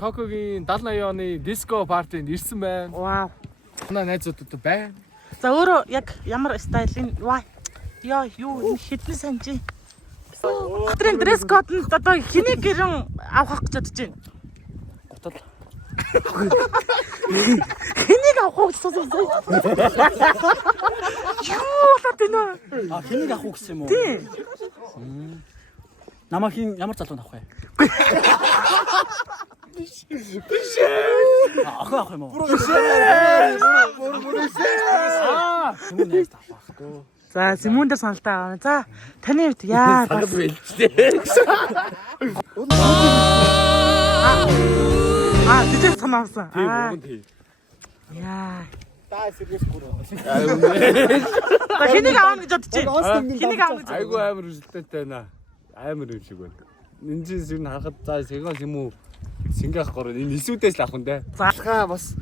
Coco-гийн 70-80 оны диско партинд ирсэн байна. Вау. Манай найзуудтай байна. За өөрөө яг ямар стайлын вай. Яа юу хэдэн санжи. Өдрийн дресс код нь одоо хэний гэрэн авах гэж бодож байна. Гутал. Хэнийг авах гэсэн юм бэ? Юу болоод байна? А хэнийг авах гэсэн юм уу? Тий. Намаа хин ямар залуу авах вэ? Биш. Авах юм уу? Бүр За Симон дээр саналтай аваа. За таны хувьд яа. санал бэлчтэй. Тэжээ санаасан. Тийм. Яа. Та сэргээс бүр. За хэнийг авах гэж бодож байна? Хэнийг авах гэж? Айгу амар хүсэлттэй байна. Амар юм шиг байна. Энэ зүйл нь харахад за Сегон юм уу? Сингах гоо энэ нисүүдээс л авах нь дээ. Залхаа бас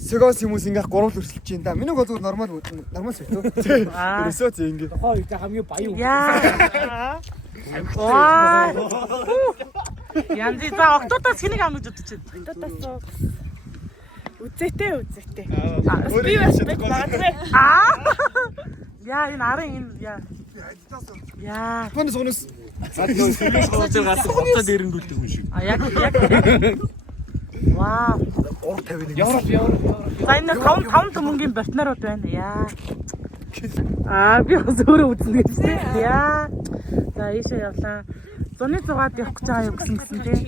Сегос хүмүүс ингээ 3 л өрсөлдөж байна да. Миний бол нормал шүү. Өсөө зэ ингээ. Хоо их хамгийн баян. Яа. Ваа. Янзи за октоодоос хэнийг авах гэж бодож байна? Октоодоос үзээтэй. Би бас магадгүй. Яа энэ арын энэ яа. Яа. Таны сонос. Хоцор гасан хоцод эрэнгүүлдэг хүн шиг. Яг. Вау. 350-ыг. Европ. За энэ 5 төмөнгийн партнерууд байна. Яа. Би бас өөрөө үзнэ гэж тийм. Яа. За ийшээ явлаа. 106-ад явах гэж байгаа юу гэсэн тийм.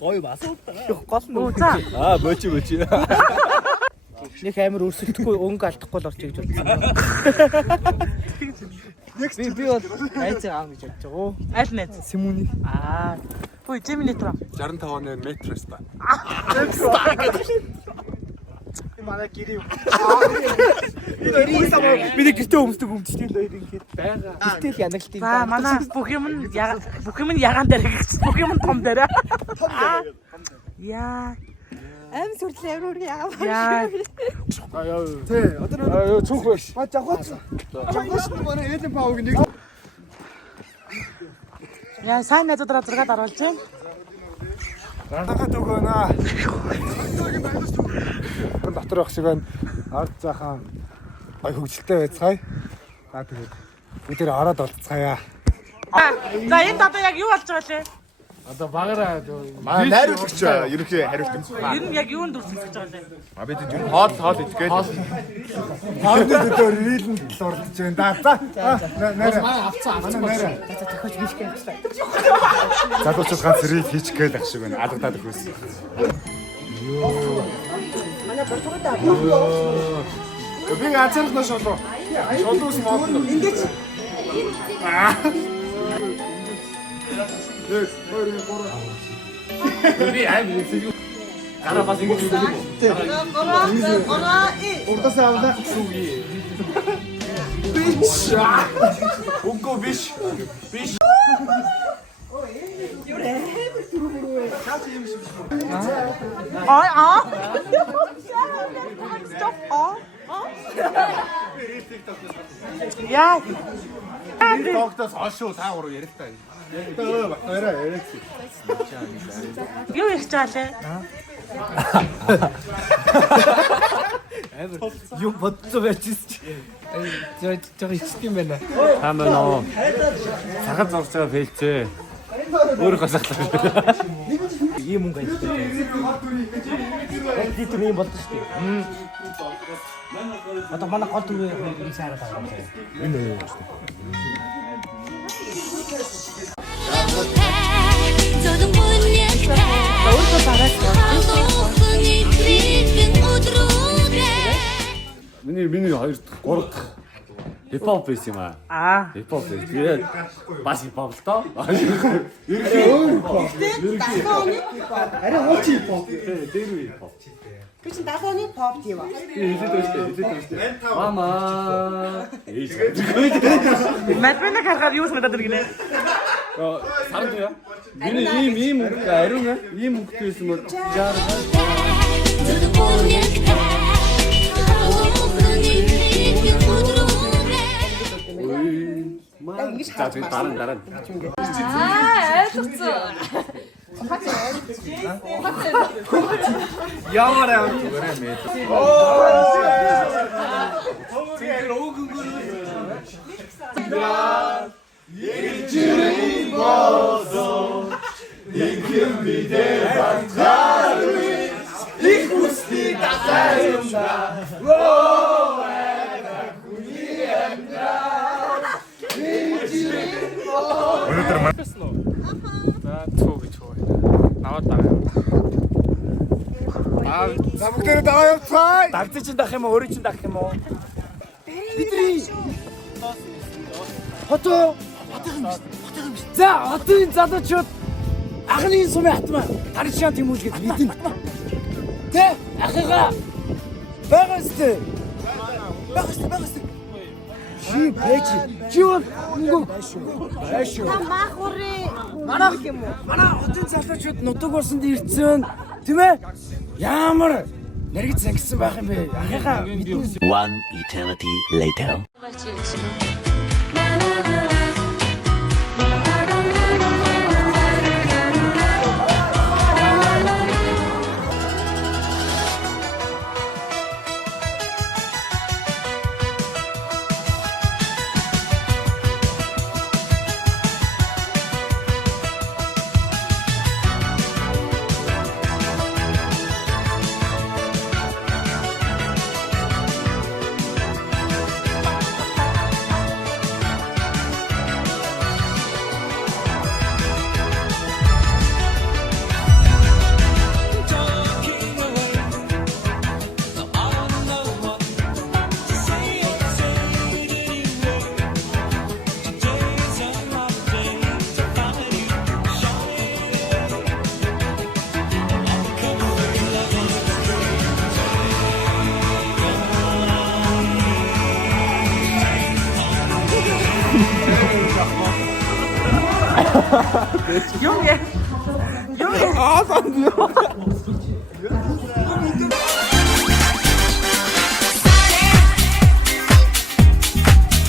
Гоё бас. Гол нь. За. Бочи. Нэг амар өрсөлдөхгүй өнгө алдахгүй л орчих гэж бодсон. Би бол айцаа аав гэж бодож байгаа. Аль найз? Симуни. Хөөе Жимини траа. 65 оны метрост та. Манай гэрээ. Би нэг гэртээ өмсдөг өмчтэй л байр ингээд Бага. гэртэл янаглт юм. За манай бүх юм нь ягаан дээр гэж бүх юм том дээр. Яа. Аим сүртэл ямар яагаад. Яа. Тий, одоо Цүнх биш. ба жагаач. Жагаач манай Элен Пауг нэг. Яа сайн найзуудраа зургаад оруулж байна. Ганахад өгөөнэ. Дотор байх шиг байна. Ард заахан гой хөвгөлтэй байцгаая. Тэгээд бид нэр ороод олцгаая. За энд одоо яг юу болж байгаа лээ? Одоо багаараа Маа найруулагч ерөнхий хариулт. Ер нь яг юунд дүрсэлж байгаа лээ? А бид энэ хоол идгээд Хоолны дөдөр нийлэн л оролдож байна да. Нэрэ. Нэрэ. Тохиож биш гэж байна. залуучууд ганц зэрэг хийчих гээл ах шиг байна. Алгадаад өгөөс. Би ганцаарх нь шолоо. Шолоос модно. Ингэж. Нэг, хоёр, гурав. би аим хэлсэн. Гараа бас ингэж үлдээ. Урдаас авлаа. Биш. Үгүй биш. Яа. Тогтоос хошуу та гурав ярихгүй. Баяраа яриач. Юу их жаалаа? Юу бодцоо байчихс. Жоо ичдэг юм байна. Та мөн оо. Цагаан зурж байгаа фэлцээ. Өөрөө хасаглаа. Ийм мөнгө ажилладаг. Яг тийм юм болдог шүү дээ. Одоо манай гол дүр юм сайраад байгаа юм. Энэ юу вэ? Миний 2 дахь 3 дахь хипхоп байсан юм аа. Хипхоп. Тэгээд бас хипхоп л доо. Арай хууч хипхоп. Дээр үе хипхоп. Би чинь 70 оны pop тийм ба. Хэлээд Мама. Мэдвэнэ харахаар юу санагдаад байна гинэ? Сард яа. Миний ийм ариун ийм хөвгтэйсэн бол жаар. Маа. За даран. Ойлгоцсон. Ямар аа зүгээр мэд. За туу гэж хөө. Наваад байгаа. За бүгдээ даваа явцгаая. Давцын чинь дах юм уу? Өөрийн чинь дах юм уу? Бидний Хото. За, хотын залуучууд анхны сумын хатмаа таршаа тэмүүлгээд мэднэ. Тэ ахыгаа багастай. Чи бэж. Чи бол байшгүй. Та махуры Манай хотын залуучууд нутаг болсонд ирцэн тийм ээ? Ямар нэрэг зангисан байх юм бэ? Ахыгаа мэднэ. One eternity later.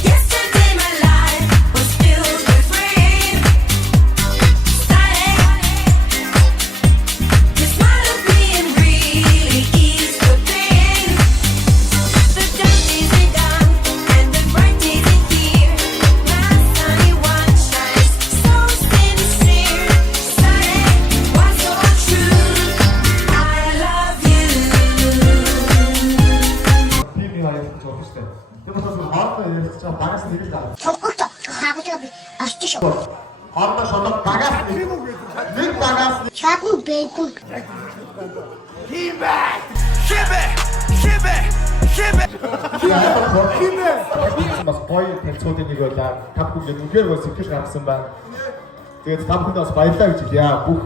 Yesterday my life was filled with rain. The smile of being really eased the pain. The dark days are done and the bright days are here. My sunny one shines so sincere. Why so true? I love you. Бас гоё танилцуулгын нэг байлаа. Та бүхэн үнээр бас сэтгэл гаргасан байна. Тэгээд та бүхэнд бас баярлалаа гэж хэлье. Бүх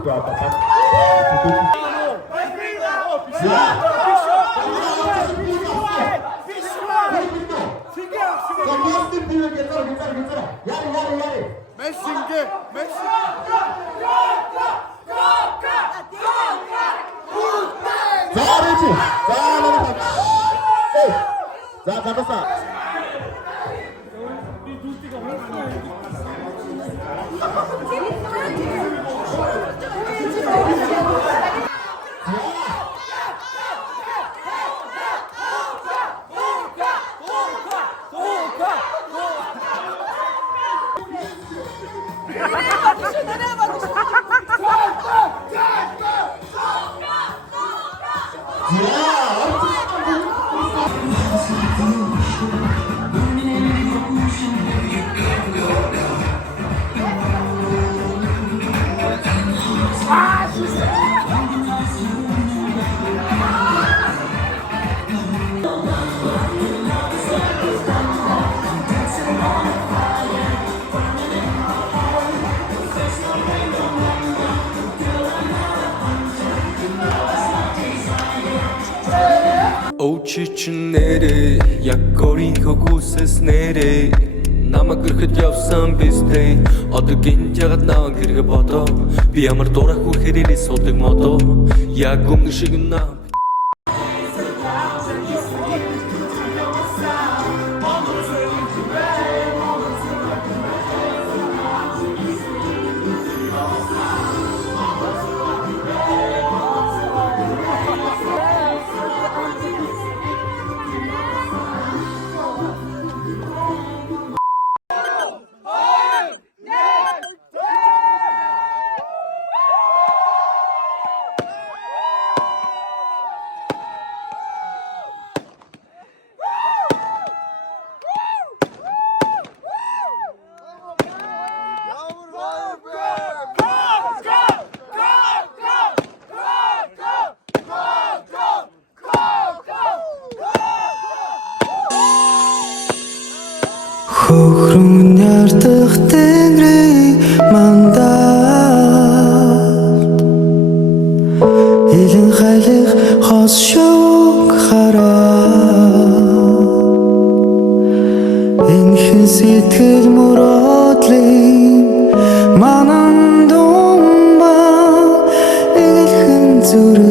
За габаса. Очичнэрэ яг өөрийнхөө хүсэснэрэ намайг гэрхэд явсан бистэй одоо гинт ягаад наван гэргэ бодоо би ямар дурах хүрэхэрээ суудаг модоо яг өмнө шиг наа Хөхрөн ярдах тэнгэрийн мандалд Илэн хайлах хос шог хараа Энхэн сэтгэл мөрөөдлийн манан думбаа Эгэлхэн зүрх